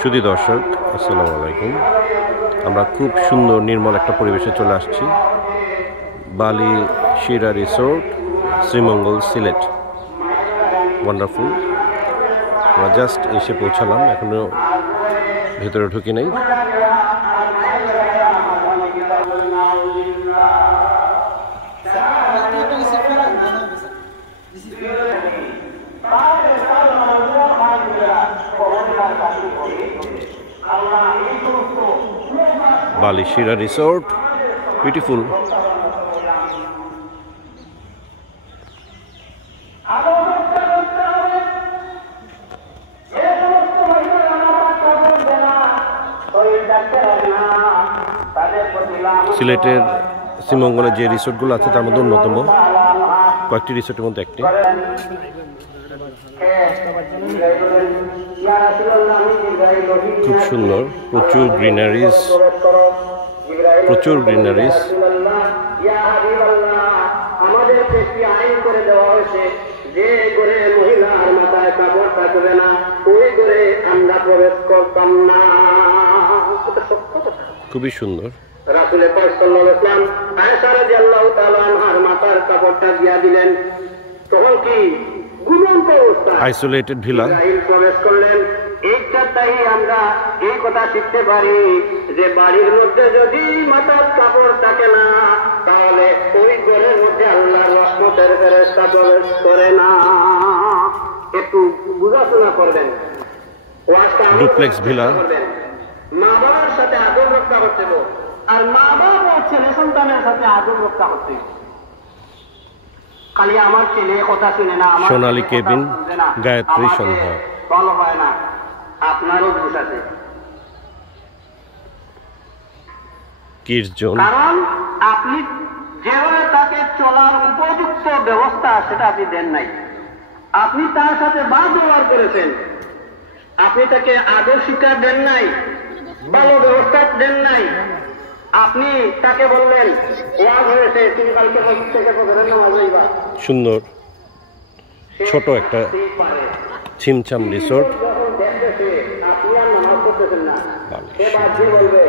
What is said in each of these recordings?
সুধী দর্শক, আসসালামু আলাইকুম। আমরা খুব সুন্দর নির্মল একটা পরিবেশে চলে আসছি। বালি শিরা রিসোর্ট, শ্রীমঙ্গল, সিলেট। ওয়ান্ডারফুল। আমরা জাস্ট এসে পৌঁছালাম, এখনো ভেতরে ঢুকি নাই। বালি শিরা রিসোর্ট, বিউটিফুল। সিলেটের শ্রীমঙ্গলের যে রিসোর্টগুলো আছে তার মধ্যে অন্যতম, কয়েকটি রিসোর্টের মধ্যে একটি। খুব সুন্দর, প্রচুর গ্রিনারিজ। আমাদের একটি আইন করে দেওয়া হয়েছে যে ঘরে মহিলার মাথায় কাপড় থাকবে না, ওই ঘরে আমরা প্রবেশ করতাম না। খুবই সুন্দর। রাসূল পাক সাল্লাল্লাহু আলাইহি ওয়াসাল্লাম আয়েশা রাদিয়াল্লাহু তাআলা আনহার মাথার কাপড়টা দিয়া দিলেন। তখন কি ঘুমন্ত অবস্থায় আইসোলেটেড ভিলা প্রবেশ করলেন। এইটাই আমরা এই কথা শিখতে পারি যে বাড়ির মধ্যে যদি মাথার কাপড় থাকে না, তাহলে ওই ঘরের মধ্যে আল্লাহর রহমতের ফেরেশতা প্রবেশ করে না। একটু বুঝাশোনা করবেন। Duplex villa. মা বাবার সাথে আদর রক্ষা করতে হবে, আর মা বাবা ছেলে সন্তানের সাথে আদর রক্ষা করতে হবে। খালি আমার ছেলে কথা শুনে না, আমার সোনালী কেবিন, গায়ত্রী সন্ধ্যা, ভালো হয় না। আপনারও দোষ আছে, কিডস জোন। কারণ আপনি যেভাবে তাকে চলার উপযুক্ত ব্যবস্থা সেটা আপনি দেন নাই। আপনি তার সাথে বাদ ব্যবহার করেছেন, আপনি তাকে আদর শিক্ষা দেন নাই, ভালো ব্যবস্থা দেন নাই। আপনি তাকে বললেন ওয়াজ হয়েছে, তুমি কালকে মসজিদ থেকে প্রধান নামাজ যাইবা। সুন্দর ছোট একটা ছিমছাম রিসোর্ট। আপনি আর নামাজ পড়তেছেন না, সে বাধ্য বলবে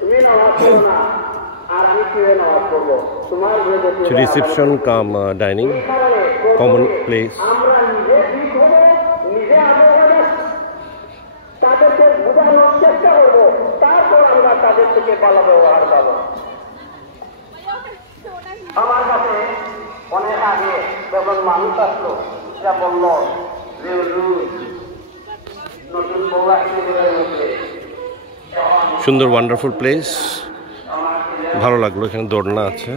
তুমি নামাজ পড়ো না, আর আমি কিভাবে নামাজ পড়বো? তোমার reception cum dining, common place. আমরা নিজে ঠিক হবো, নিজে আগে তাদেরকে বোঝানোর চেষ্টা করবো, তারপর আমরা তাদের থেকে ভালো ব্যবহার পাবো। আমার কাছে অনেক আগে যখন মানুষ আসলো, যা বলল যে নতুন বৌরা মধ্যে সুন্দর ওয়ান্ডারফুল প্লেস, ভালো লাগলো। এখানে দোলনা আছে।